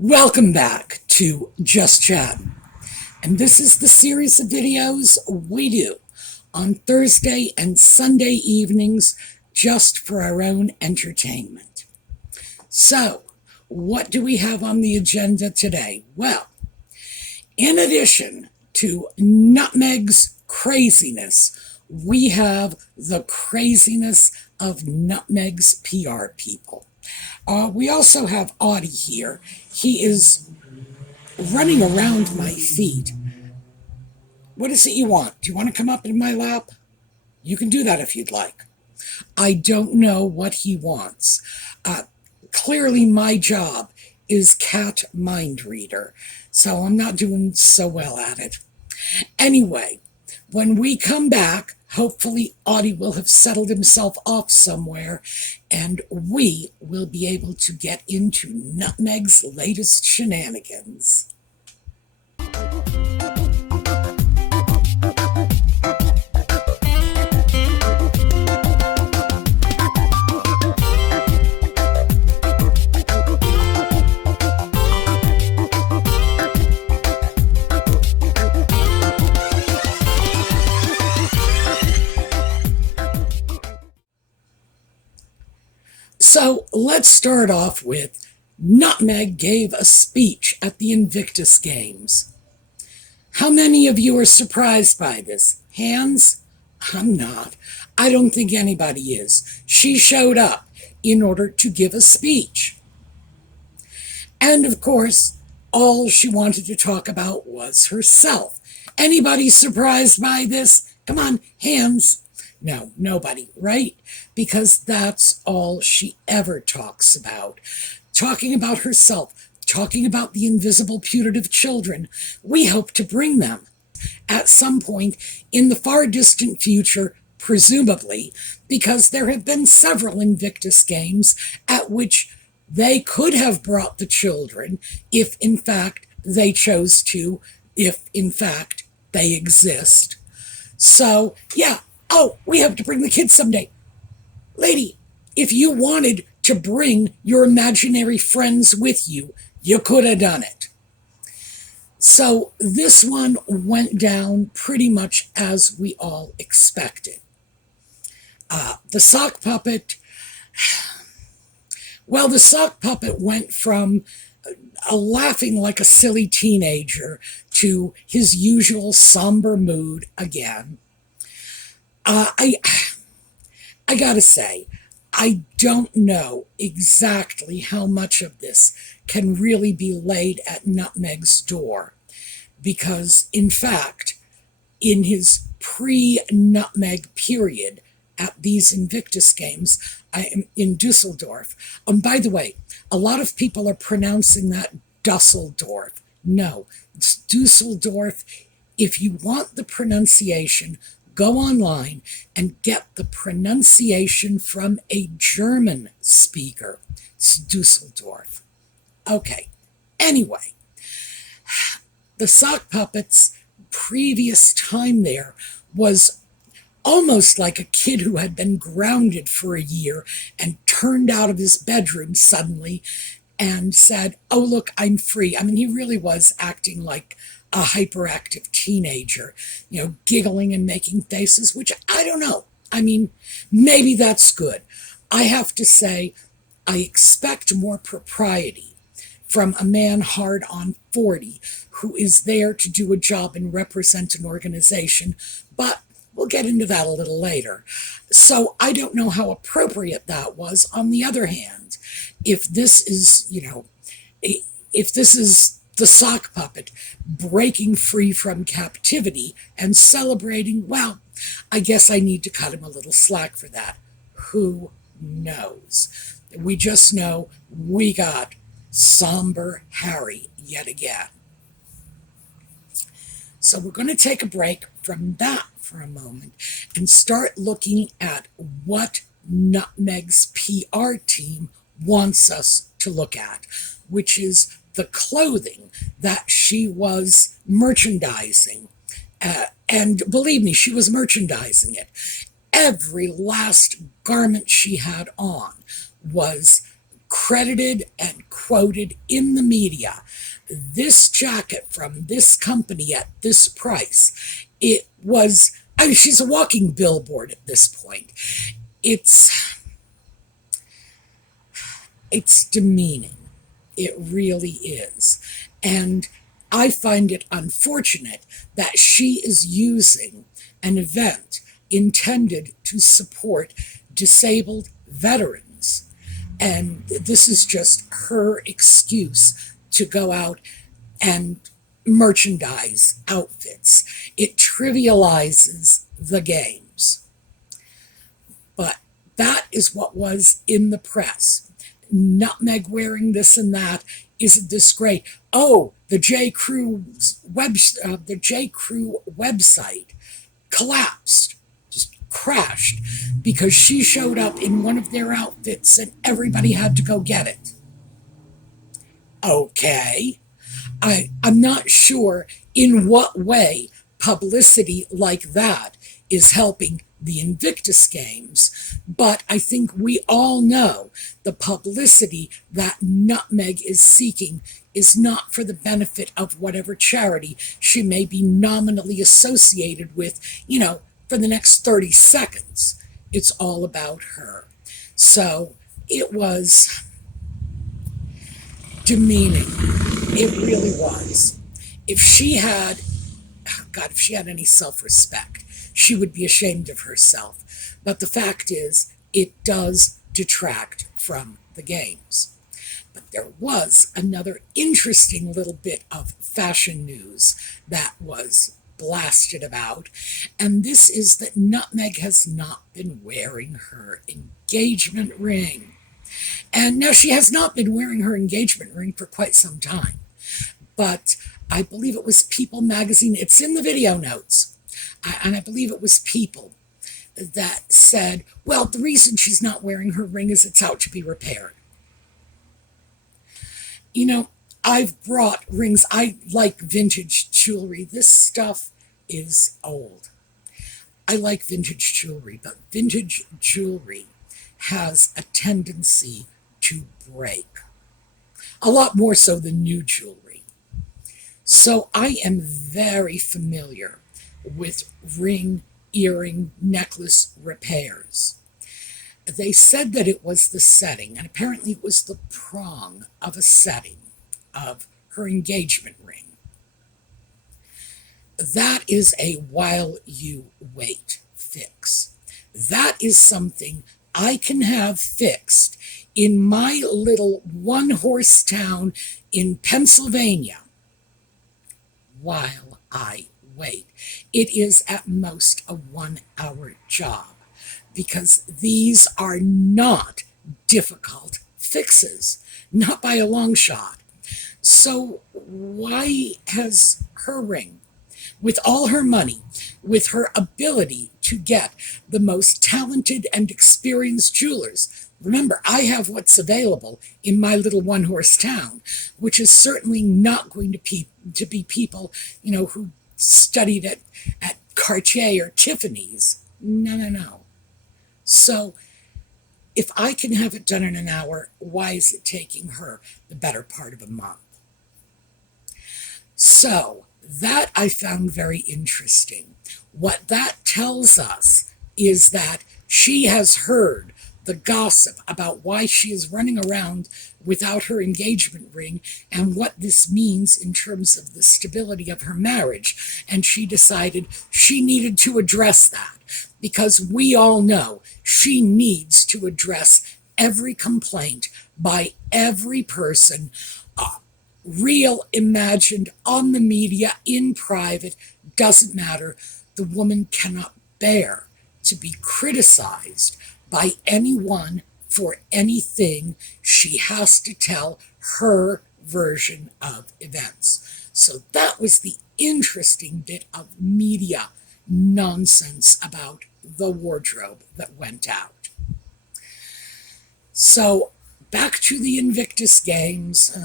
Welcome back to Just Chattin. And this is the series of videos we do on Thursday and Sunday evenings just for our own entertainment. So, what do we have on the agenda today? Well, in addition to Nutmeg's craziness, we have the craziness of Nutmeg's PR people. We also have Audie here. He is running around my feet. What is it you want? Do you want to come up in my lap? You can do that if you'd like. I don't know what he wants. Clearly my job is cat mind reader, so I'm not doing so well at it. Anyway, when we come back, hopefully Audie will have settled himself off somewhere, and we will be able to get into Nutmeg's latest shenanigans. So let's start off with Nutmeg gave a speech at the Invictus Games. How many of you are surprised by this? Hands? I'm not. I don't think anybody is. She showed up in order to give a speech. And of course, all she wanted to talk about was herself. Anybody surprised by this? Come on, hands. No, nobody, right? Because that's all she ever talks about. Talking about herself, talking about the invisible putative children. We hope to bring them at some point in the far distant future, presumably, because there have been several Invictus games at which they could have brought the children if, in fact, they chose to, if, in fact, they exist. So, yeah. Oh, we have to bring the kids someday. Lady, if you wanted to bring your imaginary friends with you, you could have done it. So this one went down pretty much as we all expected. The sock puppet, well, the sock puppet went from laughing like a silly teenager to his usual somber mood again. I gotta say, I don't know exactly how much of this can really be laid at Nutmeg's door, because, in fact, in his pre-Nutmeg period at these Invictus games in Dusseldorf, by the way, a lot of people are pronouncing that Dusseldorf. No, it's Dusseldorf. If you want the pronunciation, go online and get the pronunciation from a German speaker. It's Dusseldorf. Okay, anyway, the sock puppet's previous time there was almost like a kid who had been grounded for a year and turned out of his bedroom suddenly and said, oh, look, I'm free. I mean, he really was acting like a hyperactive teenager, giggling and making faces, which I don't know. I mean, maybe that's good. I have to say, I expect more propriety from a man hard on 40 who is there to do a job and represent an organization, but we'll get into that a little later. So I don't know how appropriate that was. On the other hand, if this is, if this is the sock puppet breaking free from captivity and celebrating, well, I guess I need to cut him a little slack for that. Who knows? We just know we got somber Harry yet again. So we're going to take a break from that for a moment and start looking at what Nutmeg's PR team wants us to look at, which is the clothing that she was merchandising. And believe me, she was merchandising it. Every last garment she had on was credited and quoted in the media. This jacket from this company at this price. It was, I mean, she's a walking billboard at this point. It's it's demeaning. It really is. And I find it unfortunate that she is using an event intended to support disabled veterans. And this is just her excuse to go out and merchandise outfits. It trivializes the games. But that is what was in the press. Nutmeg wearing this and that. Isn't this great? Oh, the J. Crew website collapsed, just crashed, because she showed up in one of their outfits and everybody had to go get it. Okay. I'm not sure in what way publicity like that is helping the Invictus Games, but I think we all know the publicity that Nutmeg is seeking is not for the benefit of whatever charity she may be nominally associated with, for the next 30 seconds. It's all about her. So it was demeaning. It really was. If she had, God, if she had any self-respect, she would be ashamed of herself. But the fact is, it does detract from the games. But there was another interesting little bit of fashion news that was blasted about, and this is that Nutmeg has not been wearing her engagement ring. And now she has not been wearing her engagement ring for quite some time. But I believe it was People magazine, it's in the video notes, and I believe it was People that said, well, the reason she's not wearing her ring is it's out to be repaired. I've brought rings. I like vintage jewelry. This stuff is old. I like vintage jewelry, but vintage jewelry has a tendency to break. A lot more so than new jewelry. So I am very familiar with ring, earring, necklace repairs. They said that it was the setting, and apparently it was the prong of a setting of her engagement ring. That is a while you wait fix. That is something I can have fixed in my little one-horse town in Pennsylvania while I wait. It is at most a 1-hour job, because these are not difficult fixes, not by a long shot. So why has her ring, with all her money, with her ability to get the most talented and experienced jewelers? Remember, I have what's available in my little one-horse town, which is certainly not going to be people, who studied at Cartier or Tiffany's. No. So if I can have it done in an hour, why is it taking her the better part of a month? So that I found very interesting. What that tells us is that she has heard the gossip about why she is running around without her engagement ring and what this means in terms of the stability of her marriage. And she decided she needed to address that, because we all know she needs to address every complaint by every person, real, imagined, on the media, in private, doesn't matter. The woman cannot bear to be criticized by anyone for anything. She has to tell her version of events. So that was the interesting bit of media nonsense about the wardrobe that went out. So back to the Invictus Games.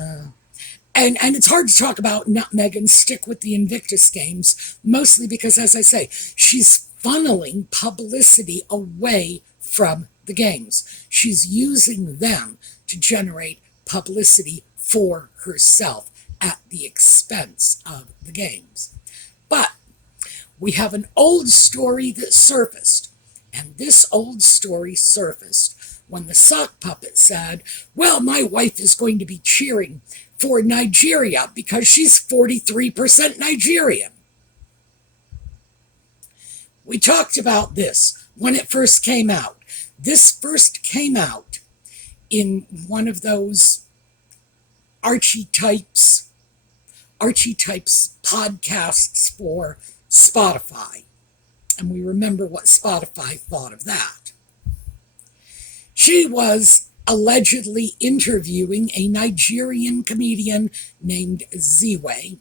And it's hard to talk about Nutmeg and stick with the Invictus Games, mostly because, as I say, she's funneling publicity away from the games. She's using them to to generate publicity for herself at the expense of the games. But we have an old story that surfaced, and this old story surfaced when the sock puppet said, well, my wife is going to be cheering for Nigeria because she's 43% Nigerian. We talked about this when it first came out. This first came out in one of those Archie types podcasts for Spotify. And we remember what Spotify thought of that. She was allegedly interviewing a Nigerian comedian named Ziwe.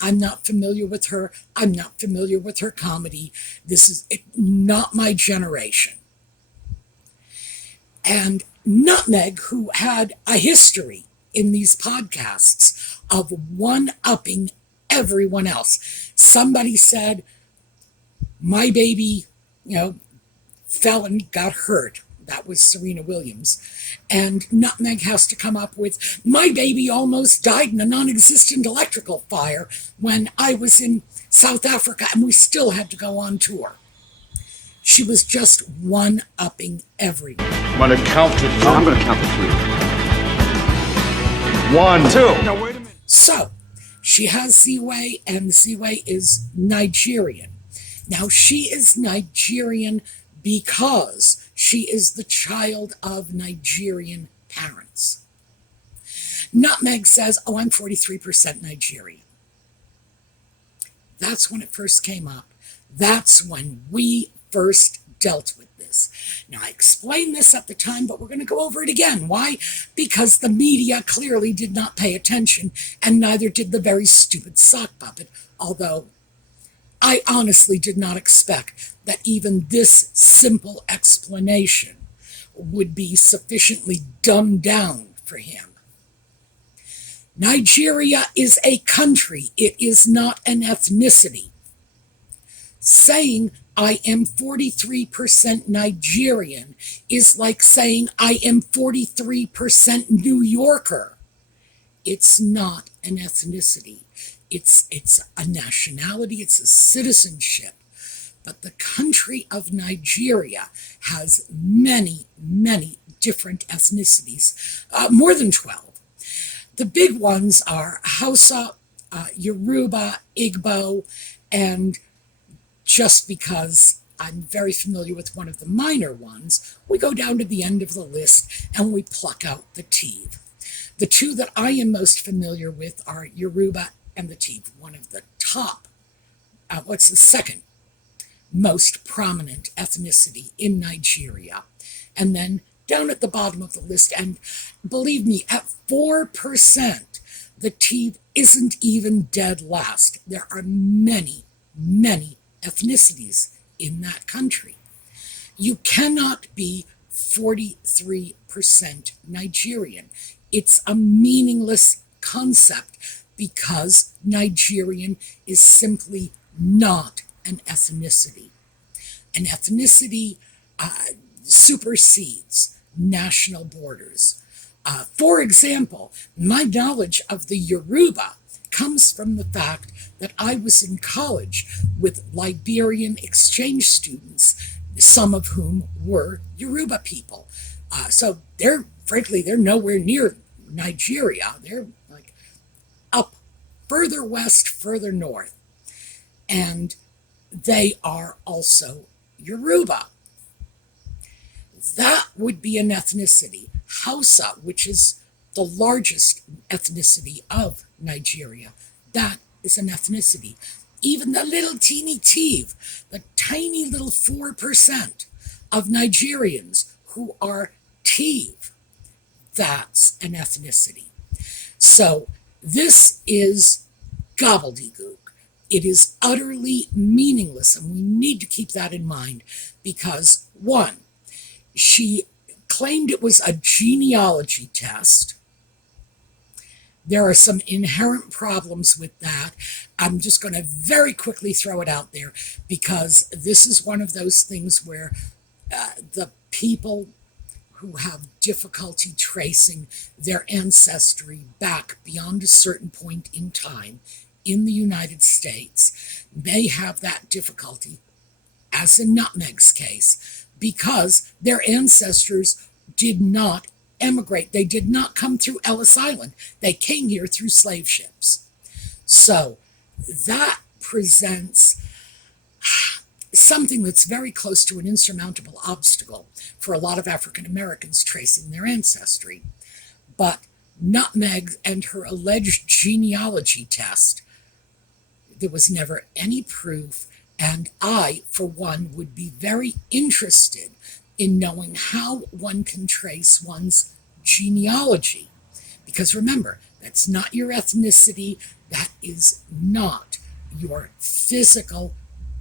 I'm not familiar with her. I'm not familiar with her comedy. This is not my generation. And Nutmeg, who had a history in these podcasts of one-upping everyone else. Somebody said, my baby, fell and got hurt. That was Serena Williams. And Nutmeg has to come up with, my baby almost died in a non-existent electrical fire when I was in South Africa and we still had to go on tour. She was just one-upping everyone. I'm going to count to 3. I'm going to count to 3. 1, 2. Now, wait a minute. So, she has Ziwe, and Ziwe is Nigerian. Now, she is Nigerian because she is the child of Nigerian parents. Nutmeg says, oh, I'm 43% Nigerian. That's when it first came up. That's when we first dealt with this. Now, I explained this at the time, but we're going to go over it again. Why? Because the media clearly did not pay attention, and neither did the very stupid sock puppet, although I honestly did not expect that even this simple explanation would be sufficiently dumbed down for him. Nigeria is a country. It is not an ethnicity. Saying I am 43% Nigerian is like saying I am 43% New Yorker. It's not an ethnicity. It's a nationality, it's a citizenship. But the country of Nigeria has many, many different ethnicities, more than 12. The big ones are Hausa, Yoruba, Igbo, and just because I'm very familiar with one of the minor ones, we go down to the end of the list and we pluck out the Tiv. The two that I am most familiar with are Yoruba and the Tiv, one of the top, what's the second most prominent ethnicity in Nigeria. And then down at the bottom of the list, and believe me, at 4%, the Tiv isn't even dead last. There are many, many ethnicities in that country. You cannot be 43% Nigerian. It's a meaningless concept because Nigerian is simply not an ethnicity. An ethnicity supersedes national borders. For example, my knowledge of the Yoruba comes from the fact that I was in college with Liberian exchange students, some of whom were Yoruba people. So they're nowhere near Nigeria. They're like up further west, further north. And they are also Yoruba. That would be an ethnicity. Hausa, which is the largest ethnicity of Nigeria, that is an ethnicity. Even the little teeny Tiv, the tiny little 4% of Nigerians who are Tiv, that's an ethnicity. So this is gobbledygook. It is utterly meaningless, and we need to keep that in mind because, one, she claimed it was a genealogy test. There are some inherent problems with that. I'm just going to very quickly throw it out there because this is one of those things where the people who have difficulty tracing their ancestry back beyond a certain point in time in the United States may have that difficulty, as in Nutmeg's case, because their ancestors did not emigrate. They did not come through Ellis Island. They came here through slave ships. So that presents something that's very close to an insurmountable obstacle for a lot of African Americans tracing their ancestry. But Nutmeg and her alleged genealogy test, there was never any proof, and I, for one, would be very interested in knowing how one can trace one's genealogy. Because remember, that's not your ethnicity, that is not your physical,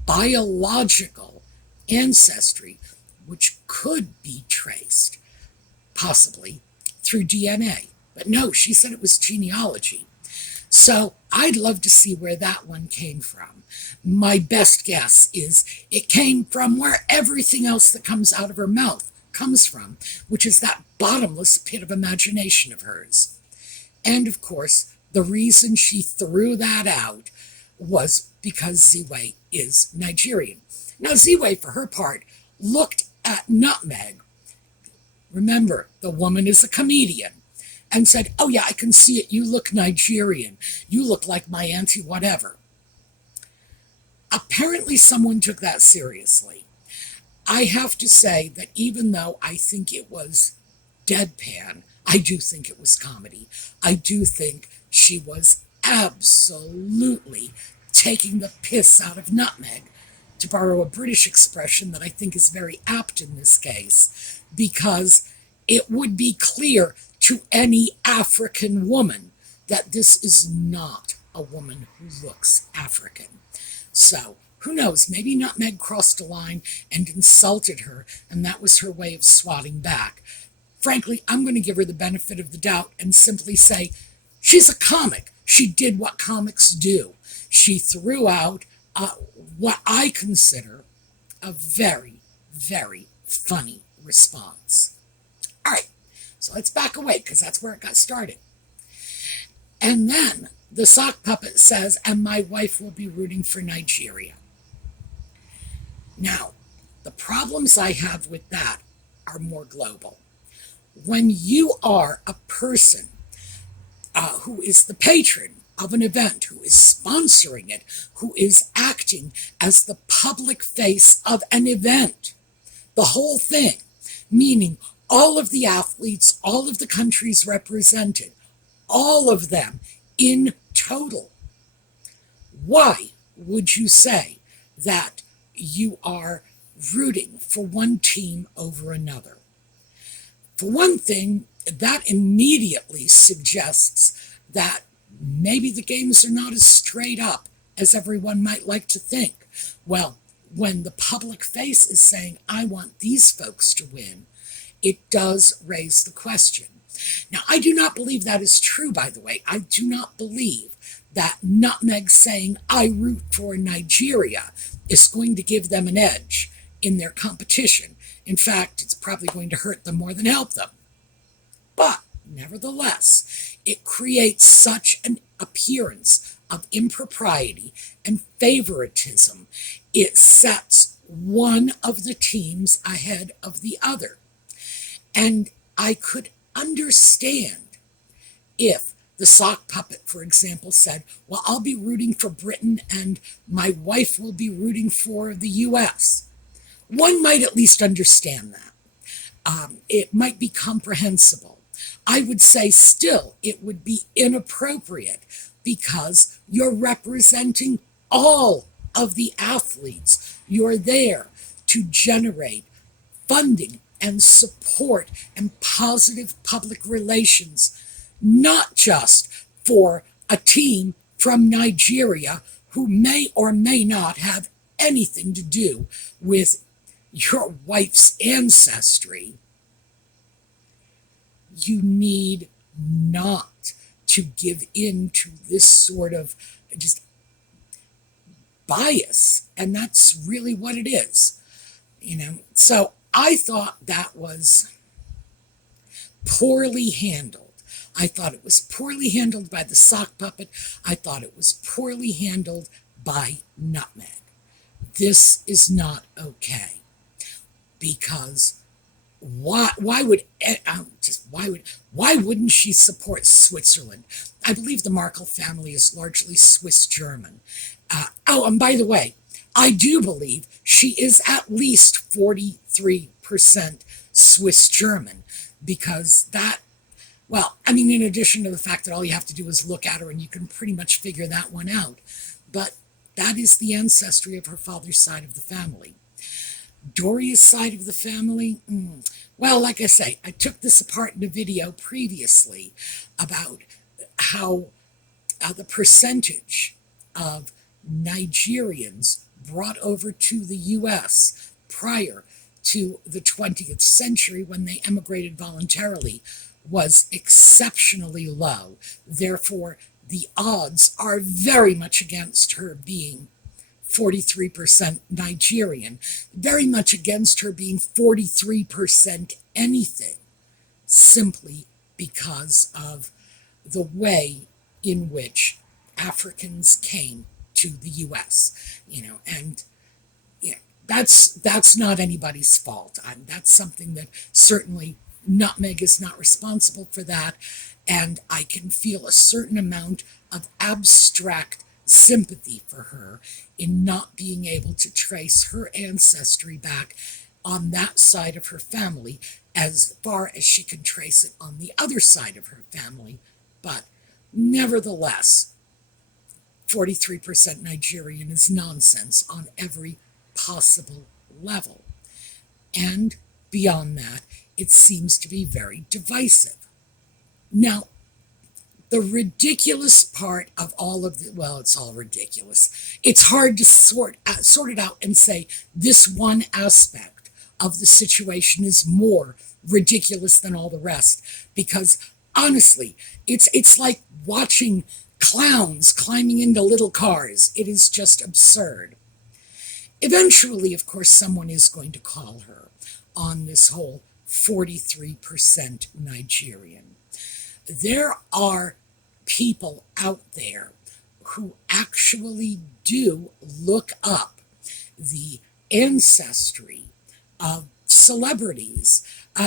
biological ancestry, which could be traced, possibly, through DNA. But no, she said it was genealogy. So I'd love to see where that one came from. My best guess is it came from where everything else that comes out of her mouth comes from, which is that bottomless pit of imagination of hers. And of course, the reason she threw that out was because Ziwe is Nigerian. Now, Ziwe, for her part, looked at Nutmeg. Remember, the woman is a comedian. And said, oh yeah, I can see it. You look Nigerian. You look like my auntie whatever. Apparently someone took that seriously. I have to say that even though I think it was deadpan, I do think it was comedy. I do think she was absolutely taking the piss out of Nutmeg, to borrow a British expression that I think is very apt in this case, because it would be clear to any African woman that this is not a woman who looks African. So, who knows, maybe Nutmeg crossed a line and insulted her, and that was her way of swatting back. Frankly, I'm going to give her the benefit of the doubt and simply say, she's a comic. She did what comics do. She threw out what I consider a very, very funny response. All right. So let's back away, because that's where it got started. And then the sock puppet says, and my wife will be rooting for Nigeria. Now, the problems I have with that are more global. When you are a person who is the patron of an event, who is sponsoring it, who is acting as the public face of an event, the whole thing, meaning all of the athletes, all of the countries represented, all of them in total. Why would you say that you are rooting for one team over another? For one thing, that immediately suggests that maybe the games are not as straight up as everyone might like to think. Well, when the public face is saying, I want these folks to win, it does raise the question. Now, I do not believe that is true, by the way. I do not believe that Nutmeg saying, I root for Nigeria, is going to give them an edge in their competition. In fact, it's probably going to hurt them more than help them. But, nevertheless, it creates such an appearance of impropriety and favoritism. It sets one of the teams ahead of the other. And I could understand if the sock puppet, for example, said, well, I'll be rooting for Britain and my wife will be rooting for the U.S. One might at least understand that. It might be comprehensible. I would say still it would be inappropriate because you're representing all of the athletes. You're there to generate funding and support and positive public relations, not just for a team from Nigeria who may or may not have anything to do with your wife's ancestry. You need not to give in to this sort of just bias, and that's really what it is. So I thought that was poorly handled. I thought it was poorly handled by the sock puppet. I thought it was poorly handled by Nutmeg. This is not okay, because why wouldn't she support Switzerland? I believe the Markle family is largely Swiss German. And by the way, I do believe she is at least 43% Swiss German, because that, well, I mean, in addition to the fact that all you have to do is look at her and you can pretty much figure that one out, but that is the ancestry of her father's side of the family. Doria's side of the family, well, like I say, I took this apart in a video previously about how the percentage of Nigerians brought over to the U.S. prior to the 20th century, when they emigrated voluntarily, was exceptionally low. Therefore, the odds are very much against her being 43% Nigerian, very much against her being 43% anything, simply because of the way in which Africans came to the U.S. And that's not anybody's fault. That's something that certainly Nutmeg is not responsible for that, and I can feel a certain amount of abstract sympathy for her in not being able to trace her ancestry back on that side of her family as far as she can trace it on the other side of her family. But nevertheless, 43% Nigerian is nonsense on every possible level. And beyond that, it seems to be very divisive. Now, the ridiculous part of all of well, it's all ridiculous. It's hard to sort it out and say this one aspect of the situation is more ridiculous than all the rest, because honestly, it's like watching clowns climbing into little cars. It is just absurd. Eventually, of course, someone is going to call her on this whole 43% Nigerian. There are people out there who actually do look up the ancestry of celebrities.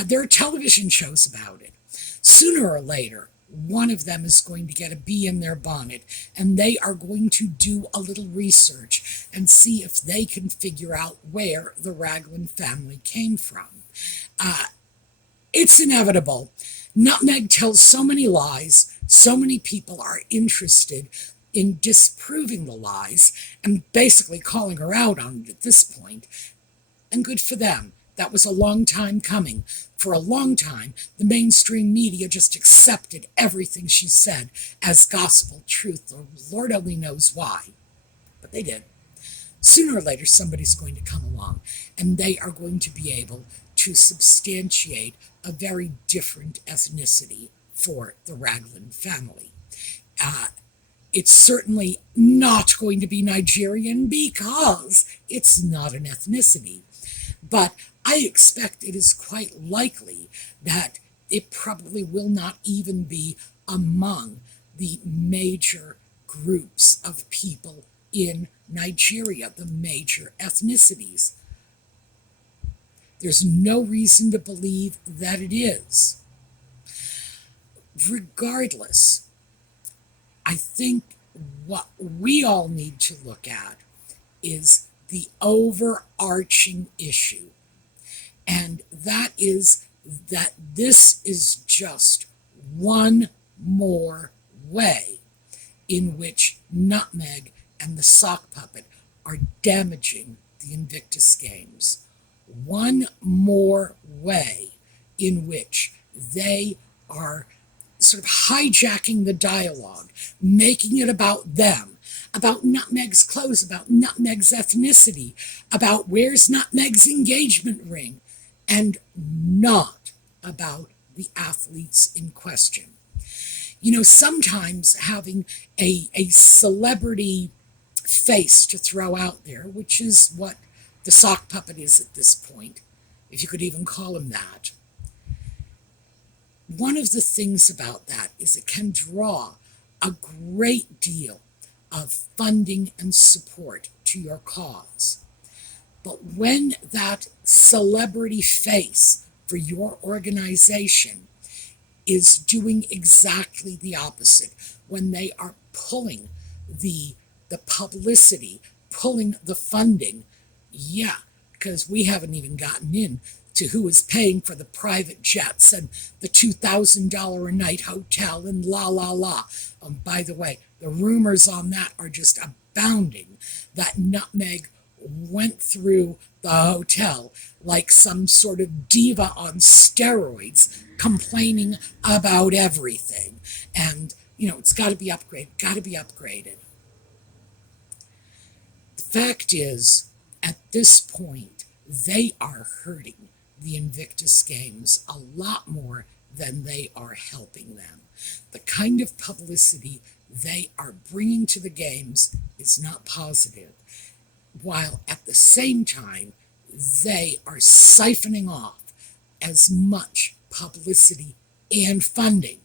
There are television shows about it. Sooner or later, one of them is going to get a bee in their bonnet, and they are going to do a little research and see if they can figure out where the Raglan family came from. It's inevitable. Nutmeg tells so many lies, so many people are interested in disproving the lies and basically calling her out on it at this point, and good for them. That was a long time coming. For a long time, the mainstream media just accepted everything she said as gospel truth. The Lord only knows why, but they did. Sooner or later, somebody's going to come along, and they are going to be able to substantiate a very different ethnicity for the Raglan family. It's certainly not going to be Nigerian, because it's not an ethnicity. But I expect it is quite likely that it probably will not even be among the major groups of people in Nigeria, the major ethnicities. There's no reason to believe that it is. Regardless, I think what we all need to look at is the overarching issue. And that is that this is just one more way in which Nutmeg and the sock puppet are damaging the Invictus games. One more way in which they are sort of hijacking the dialogue, making it about them, about Nutmeg's clothes, about Nutmeg's ethnicity, about where's Nutmeg's engagement ring, and not about the athletes in question. Sometimes having a celebrity face to throw out there, which is what the sock puppet is at this point, if you could even call him that, one of the things about that is it can draw a great deal of funding and support to your cause. But when that celebrity face for your organization is doing exactly the opposite, when they are pulling the publicity, pulling the funding, yeah, because we haven't even gotten in to who is paying for the private jets and the $2,000 a night hotel and la la la. By the way, the rumors on that are just abounding that Nutmeg went through the hotel like some sort of diva on steroids, complaining about everything. And, it's got to be upgraded. The fact is, at this point, they are hurting the Invictus Games a lot more than they are helping them. The kind of publicity they are bringing to the games is not positive, while at the same time, they are siphoning off as much publicity and funding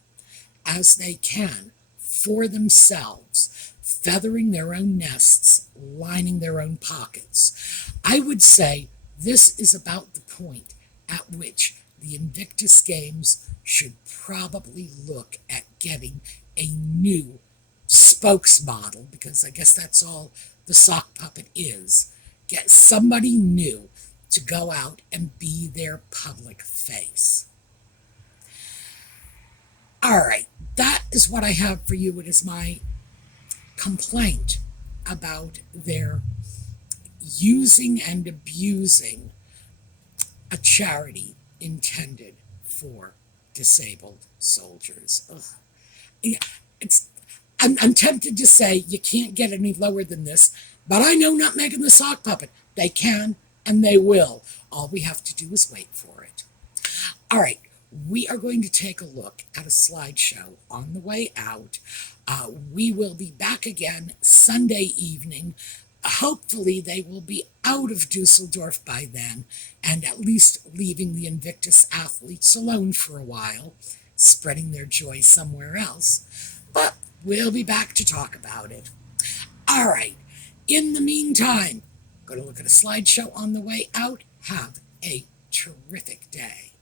as they can for themselves, feathering their own nests, lining their own pockets. I would say this is about the point at which the Invictus Games should probably look at getting a new spokesmodel, because I guess that's all the sock puppet is. Get somebody new to go out and be their public face. All right, that is what I have for you. It is my complaint about their using and abusing a charity intended for disabled soldiers. Ugh. Yeah, I'm tempted to say you can't get any lower than this, but I know Nutmeg and the Sock Puppet. They can and they will. All we have to do is wait for it. All right, we are going to take a look at a slideshow on the way out. We will be back again Sunday evening. Hopefully they will be out of Dusseldorf by then and at least leaving the Invictus athletes alone for a while, spreading their joy somewhere else. But we'll be back to talk about it. All right. In the meantime, going to look at a slideshow on the way out. Have a terrific day.